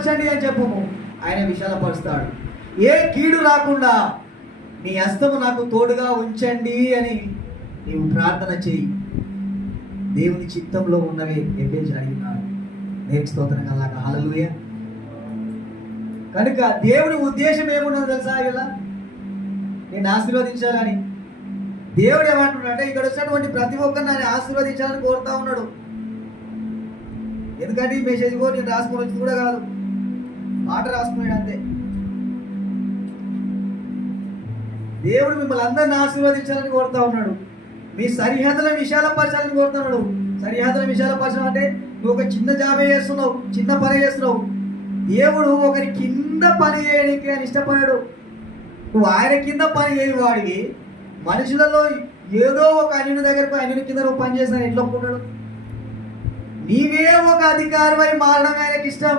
విశాలపరచండి అని చెప్పము, ఆయన విశాలపరుస్తాడు. ఏ కీడు రాకుండా నీ హస్తము నాకు తోడుగా ఉంచండి అని నీవు ప్రార్థన చేయి. దేవుని చిత్తంలో ఉన్నవే ఎబ్బేసి అడిగినాడు. దేవుని స్తోత్రం కలాగా. హల్లెలూయా. కనుక దేవుని ఉద్దేశం ఏమున్నదో తెలుసా? ఇలా నేను ఆశీర్వదించాలని దేవుడు ఏమంటున్నాడంటే, ఇక్కడ వచ్చినటువంటి ప్రతి ఒక్కరిని ఆయన ఆశీర్వదించాలని కోరుతా ఉన్నాడు. ఎందుకంటే ఈ మెసేజ్ కూడా నేను రాసుకొని వచ్చింది కూడా కాదు, మాట రాసుకున్నాడు అంతే. దేవుడు మిమ్మల్ని అందరిని ఆశీర్వదించాలని కోరుతా ఉన్నాడు. మీ సరిహద్దుల విశాలపరచాలని కోరుతున్నాడు. సరిహద్దుల విశాలపరచడం అంటే నువ్వు ఒక చిన్న జాబే చేస్తున్నావు, చిన్న పని చేస్తున్నావు. దేవుడు ఒకరి కింద పని చేయడానికి అని ఇష్టపడాడు. నువ్వు ఆయన కింద పని చేయని వాడికి మనుషులలో ఏదో ఒక అన్యుని దగ్గరకు అన్యుని కింద నువ్వు పని చేసిన ఎట్లా ఒప్పుకుంటాడు? నీవే ఒక అధికారిపై మారడం ఆయనకి ఇష్టం.